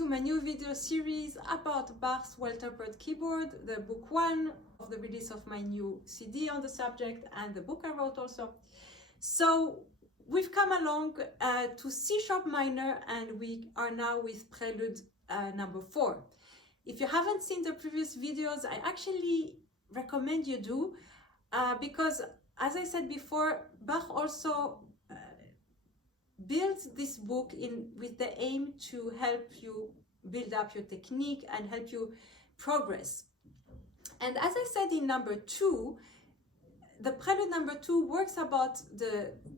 to my new video series about Bach's well-tempered keyboard, the book 1 of the release of my new CD on the subject and the book I wrote also. So we've come along to C sharp minor, and we are now with Prelude number 4. If you haven't seen the previous videos, I actually recommend you do, because as I said before, Bach also built this book with the aim to help you build up your technique and help you progress. And as I said in number 2, the Prelude number 2 works about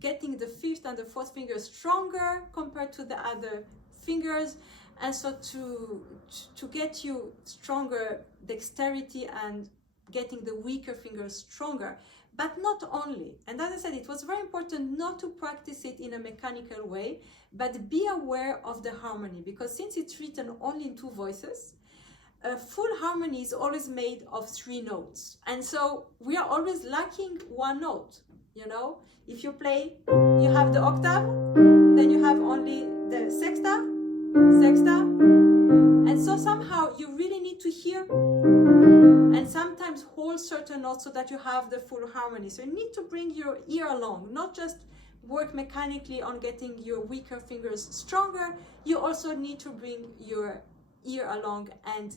getting the 5th and the 4th fingers stronger compared to the other fingers, and so to get you stronger dexterity and getting the weaker fingers stronger. But not only, and as I said, it was very important not to practice it in a mechanical way, but be aware of the harmony, because since it's written only in 2 voices, a full harmony is always made of 3 notes. And so we are always lacking 1 note, you know? If you play, you have the octave, then you have only the sexta, and so somehow you really need to hear and sometimes hold certain notes so that you have the full harmony. So you need to bring your ear along, not just work mechanically on getting your weaker fingers stronger. You also need to bring your ear along and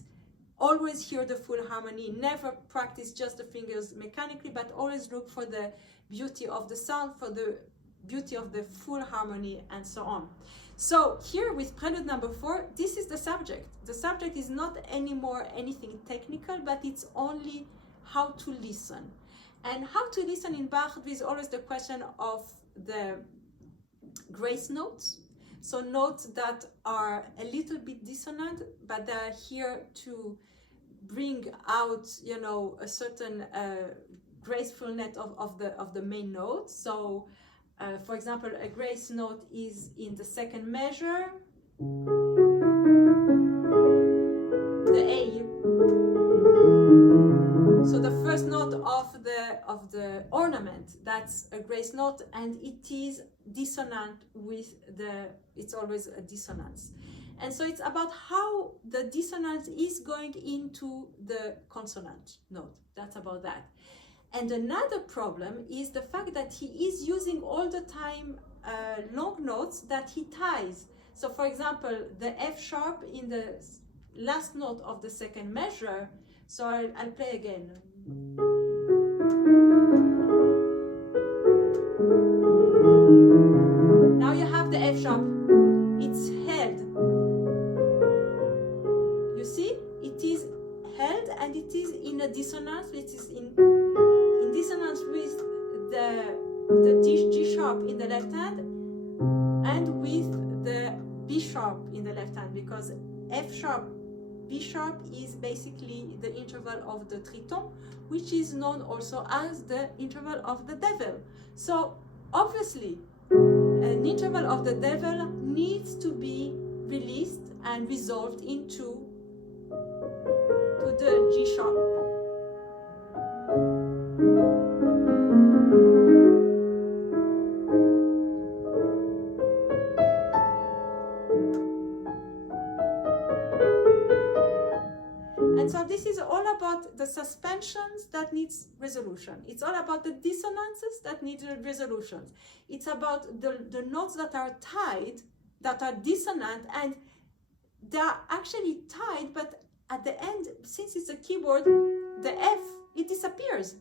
always hear the full harmony. Never practice just the fingers mechanically, but always look for the beauty of the sound, for the beauty of the full harmony, and so on. So here with Prelude number 4, this is the subject. The subject is not anymore anything technical, but it's only how to listen. And how to listen in Bach is always the question of the grace notes. So notes that are a little bit dissonant, but they are here to bring out, you know, a certain gracefulness of the main note. So for example, a grace note is in the 2nd measure, the A. So the first note of the ornament, that's a grace note, and it is dissonant with it's always a dissonance. And so it's about how the dissonance is going into the consonant note. That's about that. And another problem is the fact that he is using all the time long notes that he ties. So for example, the F sharp in the last note of the 2nd measure. So I'll play again. Now you have the F sharp. It's held. You see? It is held and it is in a dissonance. It is in dissonance with the G sharp in the left hand and with the B sharp in the left hand, because F sharp, B sharp is basically the interval of the triton, which is known also as the interval of the devil. So obviously an interval of the devil needs to be released and resolved into the G sharp. And so this is all about the suspensions that needs resolution. It's all about the dissonances that need resolutions. It's about the notes that are tied, that are dissonant, and they are actually tied, but at the end, since it's a keyboard, the F, it disappears,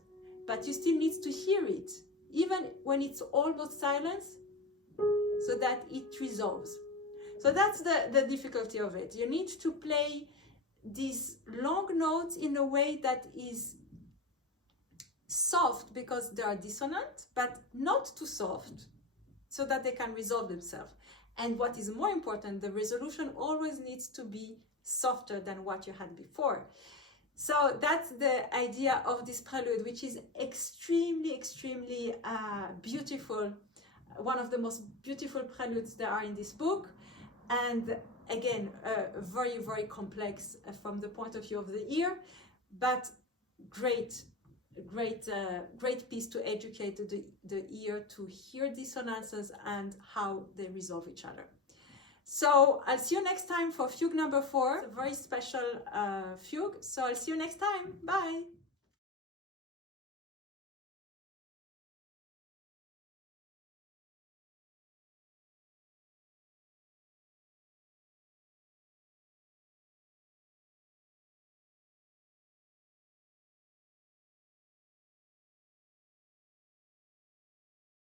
but you still need to hear it, even when it's almost silent, so that it resolves. So that's the difficulty of it. You need to play these long notes in a way that is soft because they are dissonant, but not too soft, so that they can resolve themselves. And what is more important, the resolution always needs to be softer than what you had before. So that's the idea of this prelude, which is extremely, extremely beautiful. One of the most beautiful preludes there are in this book. And again, very, very complex from the point of view of the ear, but great piece to educate the ear to hear dissonances and how they resolve each other. So I'll see you next time for fugue number 4, a very special fugue. So I'll see you next time. Bye.